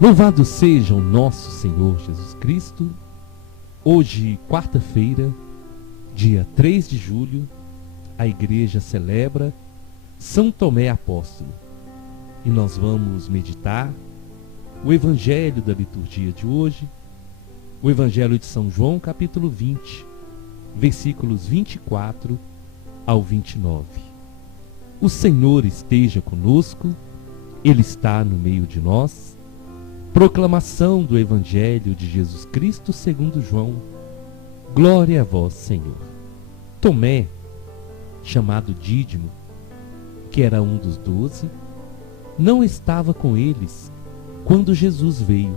Louvado seja o nosso Senhor Jesus Cristo. Hoje, quarta-feira, dia 3 de julho, a igreja celebra São Tomé Apóstolo. E nós vamos meditar o evangelho da liturgia de hoje, o evangelho de São João, capítulo 20, versículos 24 ao 29. O Senhor esteja conosco, Ele está no meio de nós. Proclamação do Evangelho de Jesus Cristo segundo João. Glória a vós, Senhor. Tomé, chamado Dídimo, que era um dos 12, não estava com eles quando Jesus veio.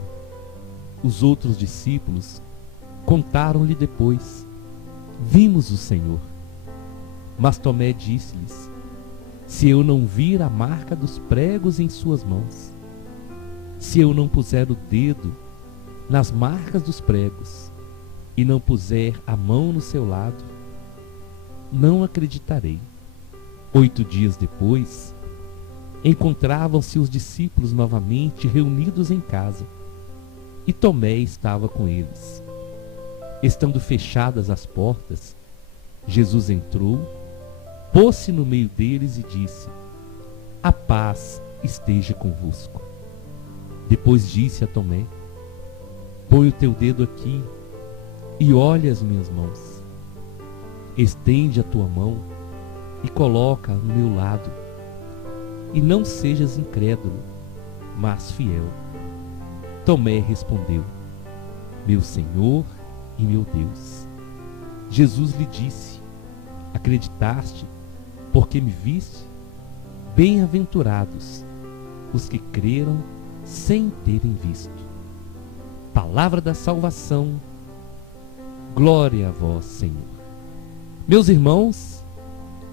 Os outros discípulos contaram-lhe depois: vimos o Senhor. Mas Tomé disse-lhes: se eu não vir a marca dos pregos em suas mãos, se eu não puser o dedo nas marcas dos pregos e não puser a mão no seu lado, não acreditarei. 8 dias depois, encontravam-se os discípulos novamente reunidos em casa, e Tomé estava com eles. Estando fechadas as portas, Jesus entrou, pôs-se no meio deles e disse: a paz esteja convosco. Depois disse a Tomé: põe o teu dedo aqui e olha as minhas mãos. Estende a tua mão e coloca no meu lado. E não sejas incrédulo, mas fiel. Tomé respondeu: meu Senhor e meu Deus. Jesus lhe disse: acreditaste porque me viste? Bem-aventurados os que creram sem terem visto. Palavra da salvação. Glória a vós, Senhor. Meus irmãos,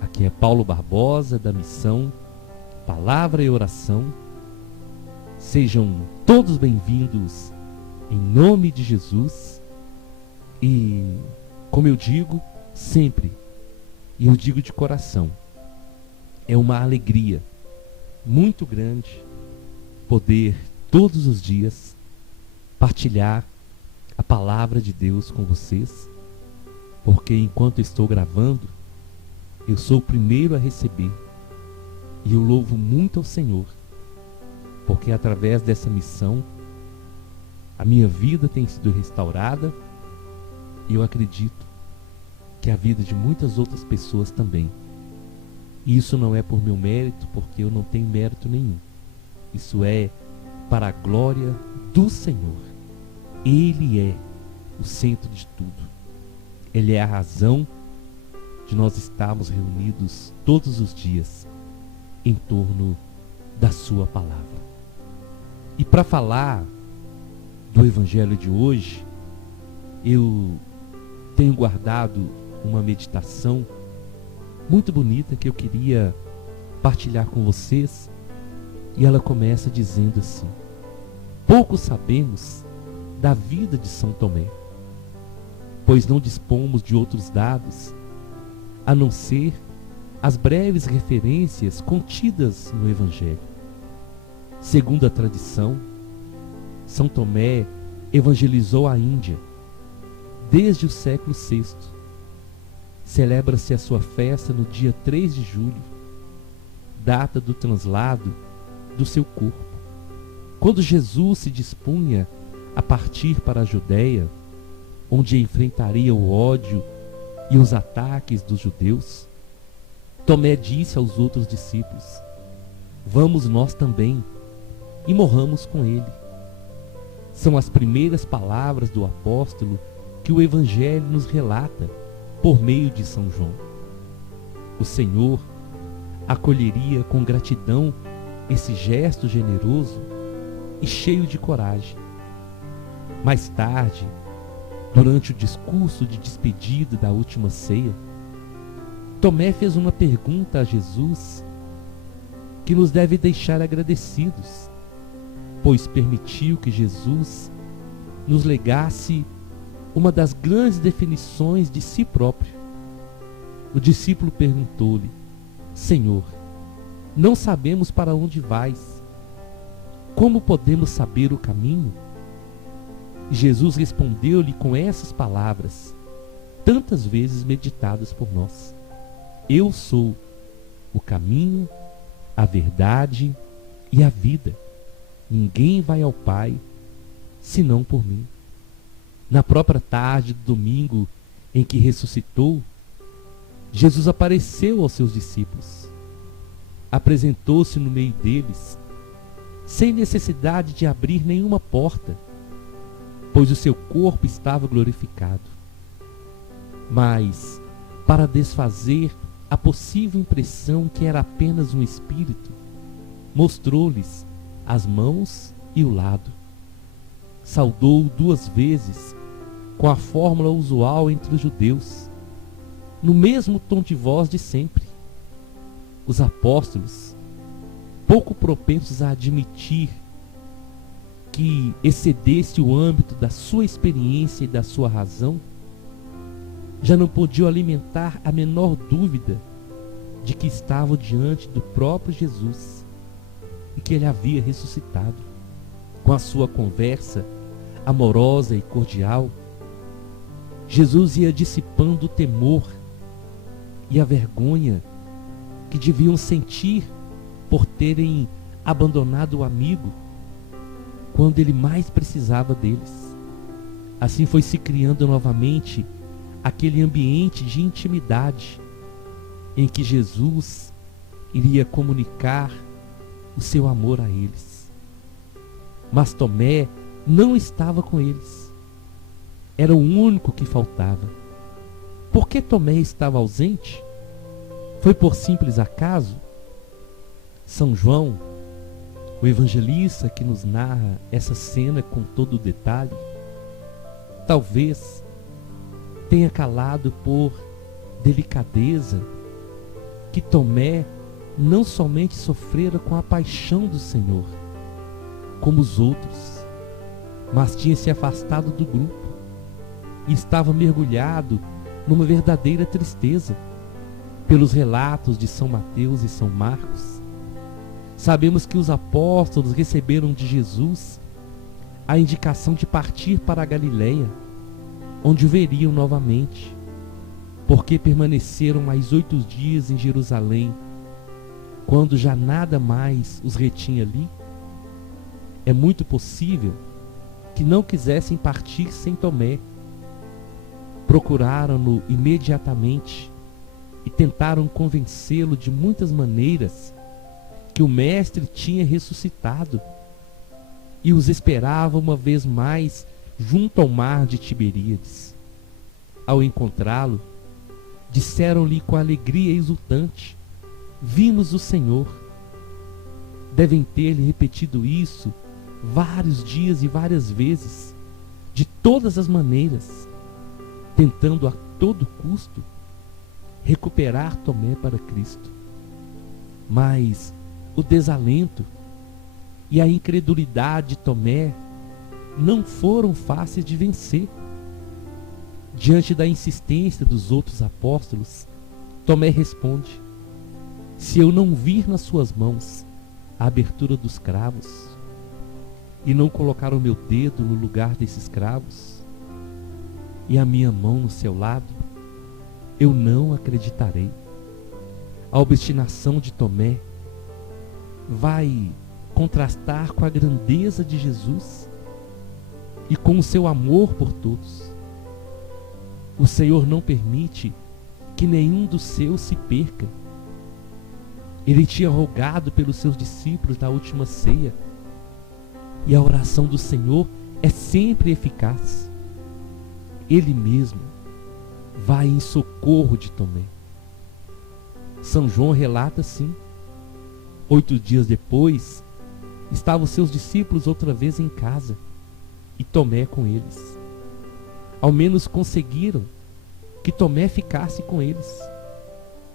aqui é Paulo Barbosa da missão Palavra e Oração. Sejam todos bem-vindos em nome de Jesus. E, como eu digo sempre, e eu digo de coração, é uma alegria muito grande poder todos os dias partilhar a palavra de Deus com vocês, porque enquanto estou gravando, eu sou o primeiro a receber, e eu louvo muito ao Senhor, porque através dessa missão a minha vida tem sido restaurada, e eu acredito que a vida de muitas outras pessoas também. E isso não é por meu mérito, porque eu não tenho mérito nenhum. Isso é para a glória do Senhor. Ele é o centro de tudo. Ele é a razão de nós estarmos reunidos todos os dias em torno da sua palavra. E para falar do evangelho de hoje, eu tenho guardado uma meditação muito bonita que eu queria partilhar com vocês. E ela começa dizendo assim: pouco sabemos da vida de São Tomé, pois não dispomos de outros dados, a não ser as breves referências contidas no Evangelho. Segundo a tradição, São Tomé evangelizou a Índia desde o século VI. Celebra-se a sua festa no dia 3 de julho, data do translado do seu corpo. Quando Jesus se dispunha a partir para a Judéia, onde enfrentaria o ódio e os ataques dos judeus, Tomé disse aos outros discípulos: vamos nós também e morramos com ele. São as primeiras palavras do apóstolo que o Evangelho nos relata por meio de São João. O Senhor acolheria com gratidão esse gesto generoso e cheio de coragem. Mais tarde, durante o discurso de despedida da última ceia, Tomé fez uma pergunta a Jesus que nos deve deixar agradecidos, pois permitiu que Jesus nos legasse uma das grandes definições de si próprio. O discípulo perguntou-lhe: Senhor, não sabemos para onde vais. como podemos saber o caminho? Jesus respondeu-lhe com essas palavras, tantas vezes meditadas por nós: Eu sou o caminho, a verdade e a vida. Ninguém vai ao Pai senão por mim. Na própria tarde do domingo em que ressuscitou, Jesus apareceu aos seus discípulos. Apresentou-se no meio deles, sem necessidade de abrir nenhuma porta, pois o seu corpo estava glorificado. Mas, para desfazer a possível impressão que era apenas um espírito, mostrou-lhes as mãos e o lado. Saudou 2 vezes, com a fórmula usual entre os judeus, no mesmo tom de voz de sempre. Os apóstolos, pouco propensos a admitir que excedesse o âmbito da sua experiência e da sua razão, já não podiam alimentar a menor dúvida de que estavam diante do próprio Jesus e que ele havia ressuscitado. Com a sua conversa amorosa e cordial, Jesus ia dissipando o temor e a vergonha que deviam sentir por terem abandonado o amigo quando ele mais precisava deles. Assim foi se criando novamente aquele ambiente de intimidade em que Jesus iria comunicar o seu amor a eles. Mas Tomé não estava com eles. Era o único que faltava. Por que Tomé estava ausente? Foi por simples acaso? São João, o evangelista que nos narra essa cena com todo o detalhe, talvez tenha calado por delicadeza que Tomé não somente sofrera com a paixão do Senhor, como os outros, mas tinha se afastado do grupo e estava mergulhado numa verdadeira tristeza. Pelos relatos de São Mateus e São Marcos, sabemos que os apóstolos receberam de Jesus a indicação de partir para a Galileia, onde o veriam novamente, porque permaneceram mais 8 dias em Jerusalém, quando já nada mais os retinha ali. É muito possível que não quisessem partir sem Tomé. Procuraram-no imediatamente e tentaram convencê-lo de muitas maneiras que o Mestre tinha ressuscitado e os esperava uma vez mais junto ao mar de Tiberíades. Ao encontrá-lo, disseram-lhe com alegria exultante: Vimos o Senhor. Devem ter-lhe repetido isso vários dias e várias vezes, de todas as maneiras, tentando a todo custo recuperar Tomé para Cristo. Mas o desalento e a incredulidade de Tomé não foram fáceis de vencer. Diante da insistência dos outros apóstolos, Tomé responde: Se eu não vir nas suas mãos a abertura dos cravos, e não colocar o meu dedo no lugar desses cravos, e a minha mão no seu lado, eu não acreditarei. A obstinação de Tomé vai contrastar com a grandeza de Jesus e com o seu amor por todos. O Senhor não permite que nenhum dos seus se perca. Ele tinha rogado pelos seus discípulos na última ceia, e a oração do Senhor é sempre eficaz. Ele mesmo vai em socorro de Tomé. São João relata assim: 8 dias depois, estavam seus discípulos outra vez em casa, e Tomé com eles. Ao menos conseguiram que Tomé ficasse com eles.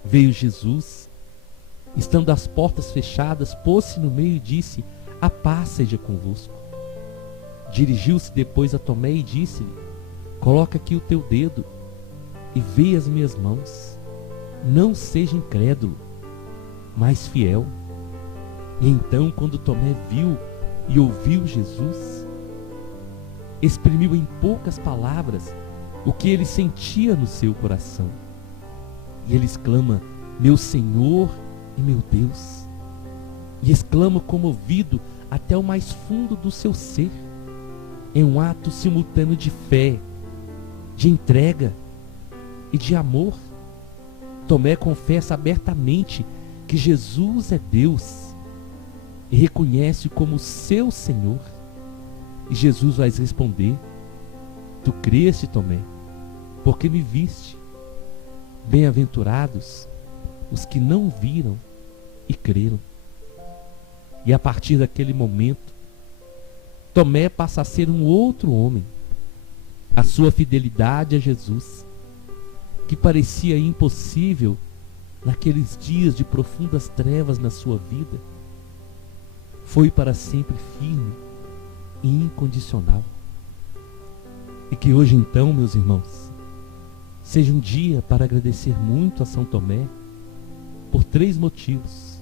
Veio Jesus, estando as portas fechadas, pôs-se no meio e disse: A paz seja convosco. Dirigiu-se depois a Tomé e disse-lhe: Coloca aqui o teu dedo e vê as minhas mãos. Não seja incrédulo, mas fiel. E então, quando Tomé viu e ouviu Jesus, exprimiu em poucas palavras o que ele sentia no seu coração. E ele exclama: meu Senhor e meu Deus. E exclama comovido até o mais fundo do seu ser, em um ato simultâneo de fé, de entrega e de amor. Tomé confessa abertamente que Jesus é Deus e reconhece como seu Senhor. E Jesus vai responder: tu creste, Tomé, porque me viste. Bem-aventurados os que não viram e creram. E a partir daquele momento, Tomé passa a ser um outro homem. A sua fidelidade a Jesus, que parecia impossível naqueles dias de profundas trevas na sua vida, foi para sempre firme e incondicional. E que hoje então, meus irmãos, seja um dia para agradecer muito a São Tomé por 3 motivos.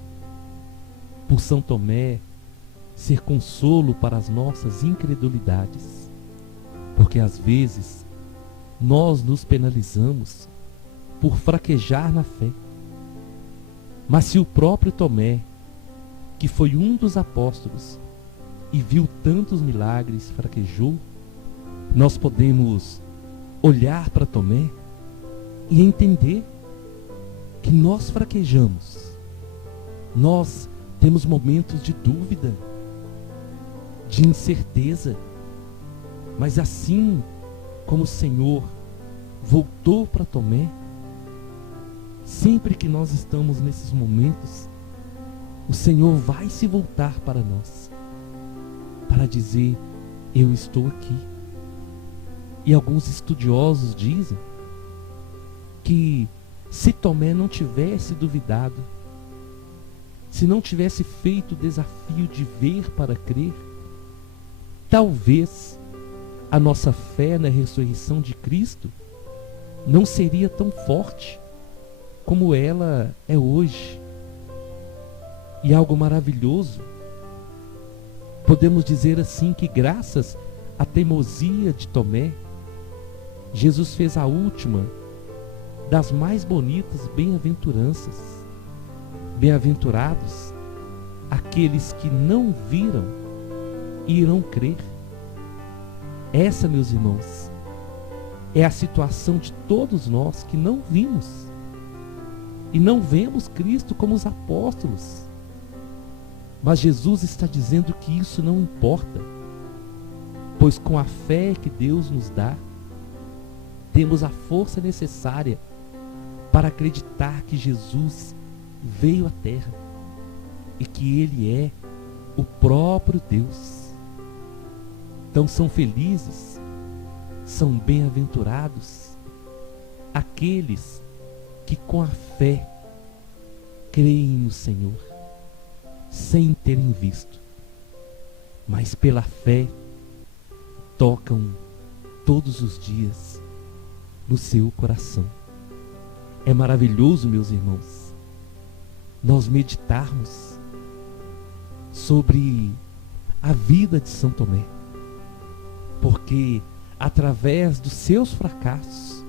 Por São Tomé ser consolo para as nossas incredulidades, porque às vezes nós nos penalizamos por fraquejar na fé. Mas se o próprio Tomé, que foi um dos apóstolos e viu tantos milagres, fraquejou, nós podemos olhar para Tomé e entender que nós fraquejamos. Nós temos momentos de dúvida, de incerteza, mas assim como o Senhor voltou para Tomé, sempre que nós estamos nesses momentos, o Senhor vai se voltar para nós, para dizer: eu estou aqui. E alguns estudiosos dizem que se Tomé não tivesse duvidado, se não tivesse feito o desafio de ver para crer, talvez a nossa fé na ressurreição de Cristo não seria tão forte como ela é hoje. E algo maravilhoso, podemos dizer assim, que graças à teimosia de Tomé, Jesus fez a última das mais bonitas bem-aventuranças. Bem-aventurados aqueles que não viram e irão crer. Essa, meus irmãos, é a situação de todos nós que não vimos e não vemos Cristo como os apóstolos. Mas Jesus está dizendo que isso não importa, pois com a fé que Deus nos dá, temos a força necessária para acreditar que Jesus veio à terra e que Ele é o próprio Deus. Então são felizes, são bem-aventurados aqueles que com a fé creem no Senhor, sem terem visto, mas pela fé tocam todos os dias no seu coração. É maravilhoso, meus irmãos, nós meditarmos sobre a vida de São Tomé, porque através dos seus fracassos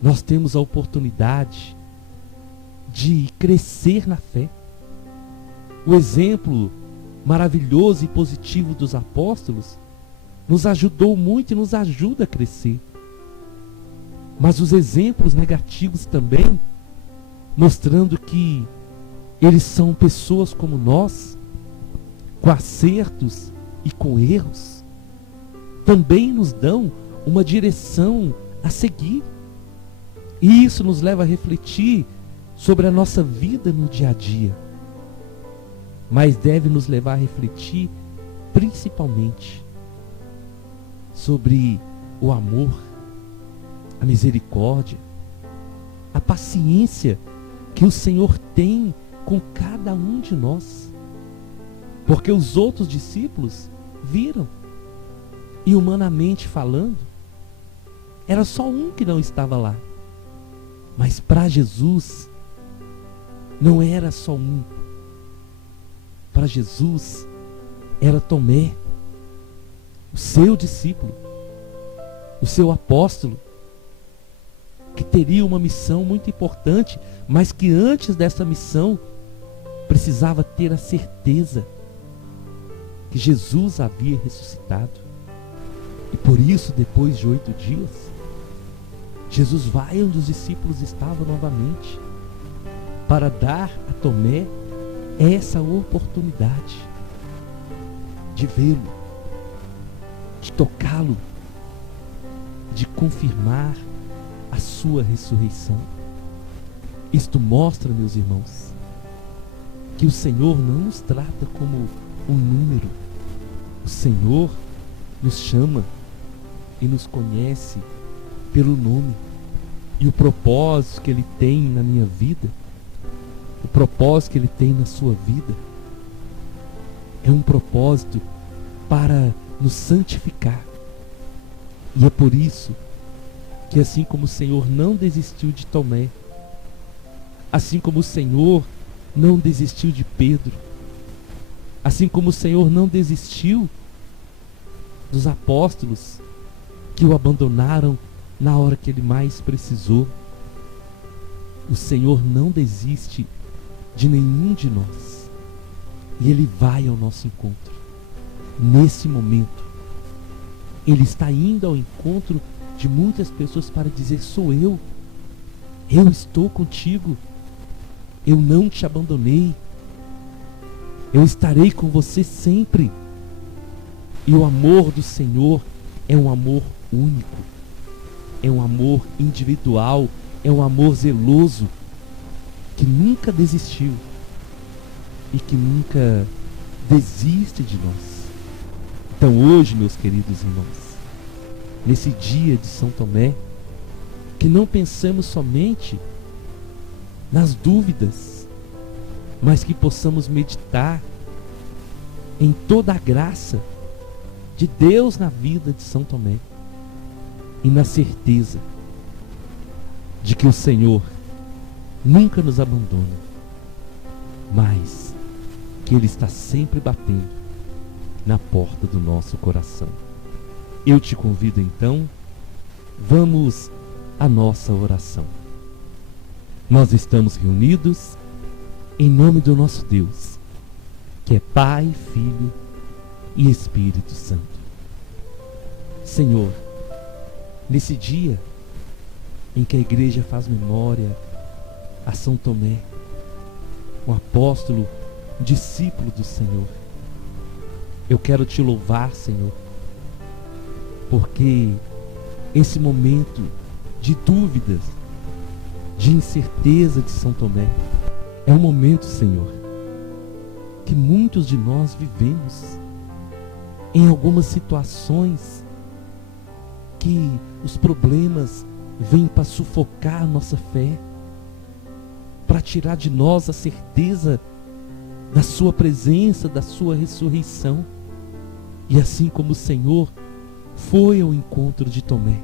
nós temos a oportunidade de crescer na fé. O exemplo maravilhoso e positivo dos apóstolos nos ajudou muito e nos ajuda a crescer. Mas os exemplos negativos também, mostrando que eles são pessoas como nós, com acertos e com erros, também nos dão uma direção a seguir. E isso nos leva a refletir sobre a nossa vida no dia a dia. Mas deve nos levar a refletir principalmente sobre o amor, a misericórdia, a paciência que o Senhor tem com cada um de nós. Porque os outros discípulos viram, e humanamente falando, era só um que não estava lá. Mas para Jesus, não era só um. Para Jesus, era Tomé, o seu discípulo, o seu apóstolo, que teria uma missão muito importante, mas que antes dessa missão precisava ter a certeza que Jesus havia ressuscitado. E por isso, depois de 8 dias, Jesus vai onde os discípulos estavam novamente, para dar a Tomé essa oportunidade de vê-lo, de tocá-lo, de confirmar a sua ressurreição. Isto mostra, meus irmãos, que o Senhor não nos trata como um número. O Senhor nos chama e nos conhece pelo nome. E o propósito que Ele tem na minha vida, o propósito que Ele tem na sua vida, é um propósito para nos santificar. E é por isso que, assim como o Senhor não desistiu de Tomé, assim como o Senhor não desistiu de Pedro, assim como o Senhor não desistiu dos apóstolos que o abandonaram na hora que Ele mais precisou, o Senhor não desiste de nenhum de nós. E Ele vai ao nosso encontro. Nesse momento, Ele está indo ao encontro de muitas pessoas para dizer: sou eu estou contigo, eu não te abandonei, eu estarei com você sempre. E o amor do Senhor é um amor único, é um amor individual, é um amor zeloso, que nunca desistiu e que nunca desiste de nós. Então hoje, meus queridos irmãos, nesse dia de São Tomé, que não pensemos somente nas dúvidas, mas que possamos meditar em toda a graça de Deus na vida de São Tomé e na certeza de que o Senhor nunca nos abandona, mas que Ele está sempre batendo na porta do nosso coração. Eu te convido então, vamos à nossa oração. Nós estamos reunidos em nome do nosso Deus, que é Pai, Filho e Espírito Santo. Senhor, nesse dia em que a igreja faz memória a São Tomé, um apóstolo, um discípulo do Senhor, eu quero te louvar, Senhor, porque esse momento de dúvidas, de incerteza de São Tomé, é um momento, Senhor, que muitos de nós vivemos em algumas situações que os problemas vêm para sufocar a nossa fé, para tirar de nós a certeza da sua presença, da sua ressurreição. E assim como o Senhor foi ao encontro de Tomé,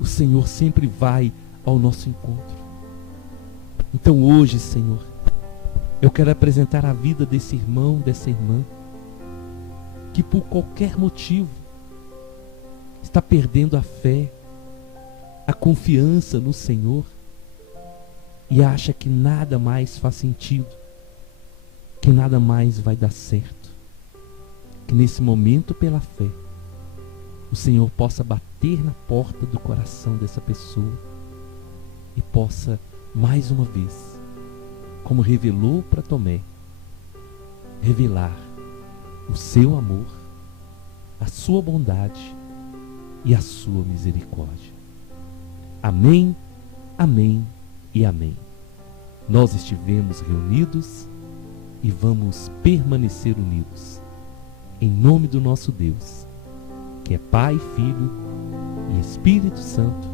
o Senhor sempre vai ao nosso encontro. Então hoje, Senhor, eu quero apresentar a vida desse irmão, dessa irmã, que por qualquer motivo está perdendo a fé, a confiança no Senhor, e acha que nada mais faz sentido, que nada mais vai dar certo. Que nesse momento, pela fé, o Senhor possa bater na porta do coração dessa pessoa e possa, mais uma vez, como revelou para Tomé, revelar o seu amor, a sua bondade e a sua misericórdia. Amém, amém e amém. Nós estivemos reunidos e vamos permanecer unidos, em nome do nosso Deus, que é Pai, Filho e Espírito Santo,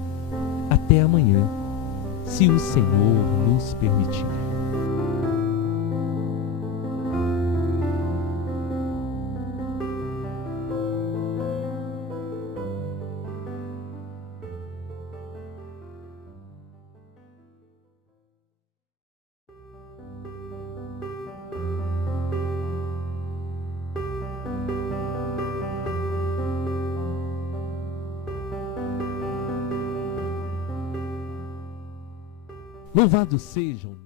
até amanhã, se o Senhor nos permitir. Louvado sejam